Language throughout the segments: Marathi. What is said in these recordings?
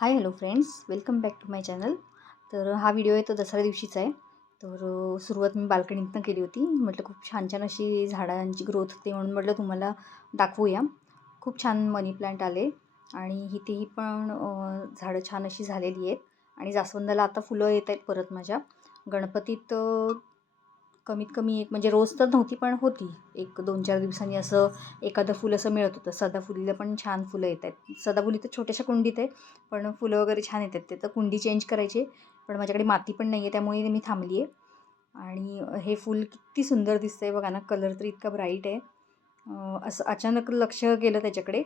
Hi hello friends welcome back to my channel तर हा व्हिडिओ आहे तो दसऱ्या दिवशीचा आहे. तर सुरुवात मी बाल्कनीतनं केली होती. म्हटलं खूप छान छान अशी झाडांची ग्रोथ होते म्हणून म्हटलं तुम्हाला दाखवूया. खूप छान मनी प्लांट आले आणि इथेही पण झाडं छान अशी झालेली आहेत. आणि जास्वंदाला आता फुलं येत आहेत परत माझ्या. गणपतीत कमीत कमी एक म्हणजे रोज तर नव्हती पण होती. एक दोन चार दिवसांनी असं एखादं फुल असं मिळत होतं. सदाफुलीला पण छान फुलं येत आहेत. सदाफुली तर छोट्याशा कुंडीत आहे पण फुलं वगैरे छान येतात. ते तर कुंडी चेंज करायची पण माझ्याकडे माती पण नाही आहे त्यामुळे मी थांबली आहे आणि हे फूल किती सुंदर दिसतं आहे बघा ना कलर तर इतका ब्राईट आहे. असं अचानक लक्ष केलं त्याच्याकडे.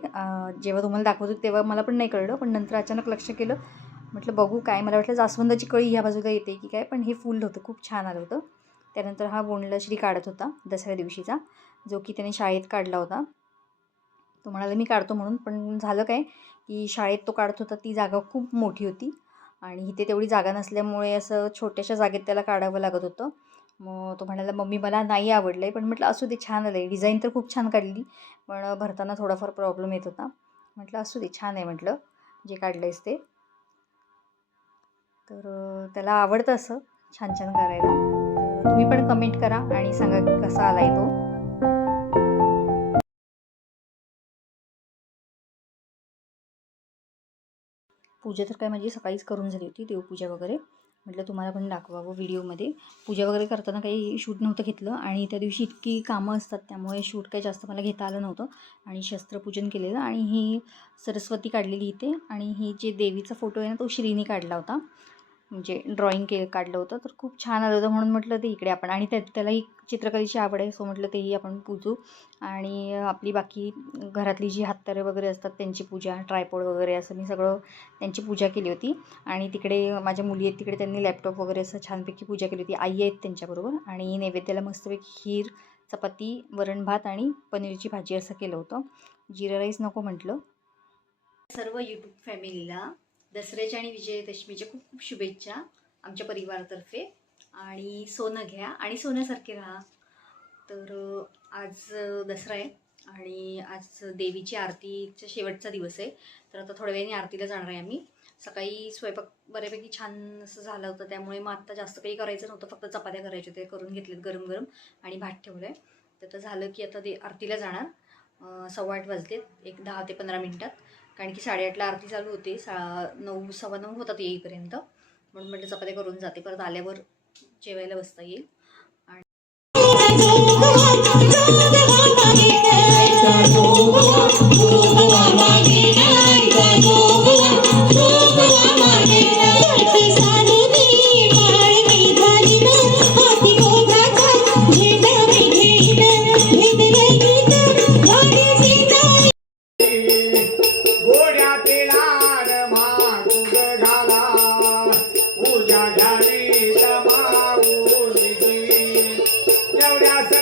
जेव्हा तुम्हाला दाखवत होते तेव्हा मला पण नाही कळलं पण नंतर अचानक लक्ष केलं. म्हटलं बघू काय? मला वाटलं जास्वंदाची कळी ह्या बाजूला येते की काय पण हे फूल होतं खूप छान आलं होतं. त्यानंतर हा बोंडला श्री काढत होता दसऱ्या दिवशीचा जो की त्याने शाळेत काढला होता. तो म्हणाला मी काढतो म्हणून पण झालं काय की शाळेत तो काढत होता ती जागा खूप मोठी होती आणि इथे तेवढी जागा नसल्यामुळे असं छोट्याशा जागेत त्याला काढावं लागत होतं. मग तो म्हणाला मम्मी मला नाही आवडलं आहे पण म्हटलं असू दे छान आलं आहे डिझाईन तर खूप छान काढली पण भरताना थोडाफार प्रॉब्लेम येत होता. म्हटलं असू दे छान आहे म्हटलं जे काढलं आहेस ते. तर त्याला आवडतं असं छान छान करायला. तुम्ही पण कमेंट करा आणि सांगा की कसा आला आहे तो. पूजा तर काय माझी सकाळीच करून झाली होती देवपूजा वगैरे. म्हटलं तुम्हाला पण दाखवावं व्हिडिओमध्ये. पूजा वगैरे करताना काही शूट नव्हतं घेतलं आणि त्या दिवशी इतकी कामं असतात त्यामुळे शूट काही जास्त मला घेता आलं नव्हतं. आणि शस्त्रपूजन केलेलं आणि ही सरस्वती काढलेली इथे आणि ही जे देवीचा फोटो आहे ना तो श्रीने काढला होता. म्हणजे ड्रॉइंग के काढलं होतं तर खूप छान आलं होतं. म्हणून म्हटलं ते इकडे आपण. आणि त्या त्यालाही चित्रकलेची आवड आहे सो म्हटलं तेही आपण पूजू. आणि आपली बाकी घरातली जी हाततारे वगैरे असतात त्यांची पूजा ट्रायपॉड वगैरे असं मी सगळं त्यांची पूजा केली होती. आणि तिकडे माझ्या मुली आहेत तिकडे त्यांनी लॅपटॉप वगैरे असं छानपैकी पूजा केली होती. आई आहेत त्यांच्याबरोबर. आणि नैवेद्याला मस्तपैकी खीर चपाती वरण भात आणि पनीरची भाजी असं केलं होतं. जिरा राईस नको म्हटलं. सर्व यूट्यूब फॅमिलीला दसऱ्याच्या आणि विजयादशमीच्या खूप खूप शुभेच्छा आमच्या परिवारातर्फे. आणि सोनं घ्या. आणि सोन्यासारखे राहा. तर आज दसरा आहे आणि आज देवीची आरतीचा शेवटचा दिवस आहे. तर आता थोड्या वेळाने आरतीला जाणार आहे आम्ही. सकाळी स्वयंपाक बऱ्यापैकी छान असं झालं होतं. त्यामुळे मग आत्ता जास्त काही करायचं नव्हतं. फक्त चपात्या करायच्या होत्या. करून घेतलेत गरम गरम आणि भात ठेवलं आहे तर आता झालं की आता दे आरतीला जाणार. सव्वा आठ वाजलेत. एक दहा ते पंधरा मिनटात. कारण की साडेआठला आरती चालू होते सा नऊ सव्वा नऊ होतात येईपर्यंत. म्हणून म्हटलं चपात्या करून जाते परत आल्यावर जेवायला बसता येईल. आणि out.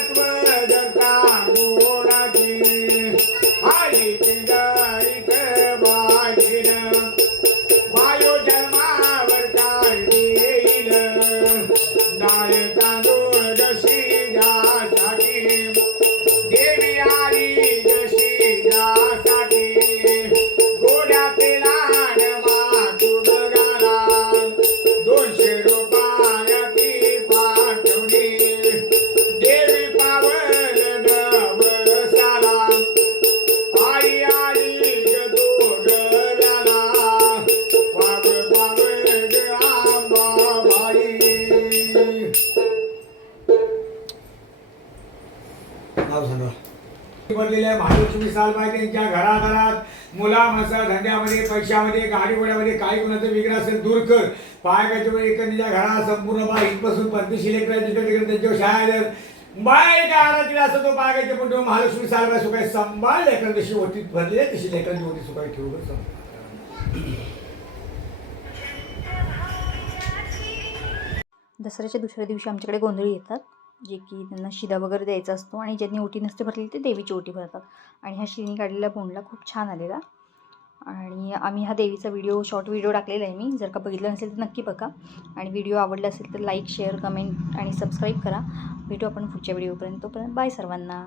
नाव सांगा. भरलेल्या महालक्ष्मी सालबाई त्यांच्या घराघरात. मुला मसा धंद्यामध्ये पैशामध्ये गाडी घोड्यामध्ये काही कुणाचं वेगळं असेल दूर कर. पायकाच्या वेळी एखाद्या घराला संपूर्ण बाय इथपासून परदेशी लेकरांची तिकडे त्यांच्यावर शाळा बाय काय आराधी असं तो बागायचे पण तो महालक्ष्मी सालबाई सुखाय संभाळ लेकरां जशी ओटीत भरले तशी लेकरांची ओटी सुखाय ठेवू. दसऱ्याच्या दुसऱ्या दिवशी आमच्याकडे गोंधळी येतात. जे की त्यांना शिदा वगैरे द्यायचा असतो आणि ज्यांनी ओटी नसते भरलेली ते देवीची ओटी भरतात. आणि ह्या शिनी काढलेला बोंडला खूप छान आलेला. आणि आम्ही हा देवीचा व्हिडिओ शॉर्ट व्हिडिओ टाकलेला आहे मी. जर का बघितलं नसेल तर नक्की बघा. आणि व्हिडिओ आवडला असेल तर लाईक शेअर कमेंट आणि सबस्क्राईब करा. भेटू आपण पुढच्या व्हिडिओपर्यंत तोपर्यंत बाय सर्वांना.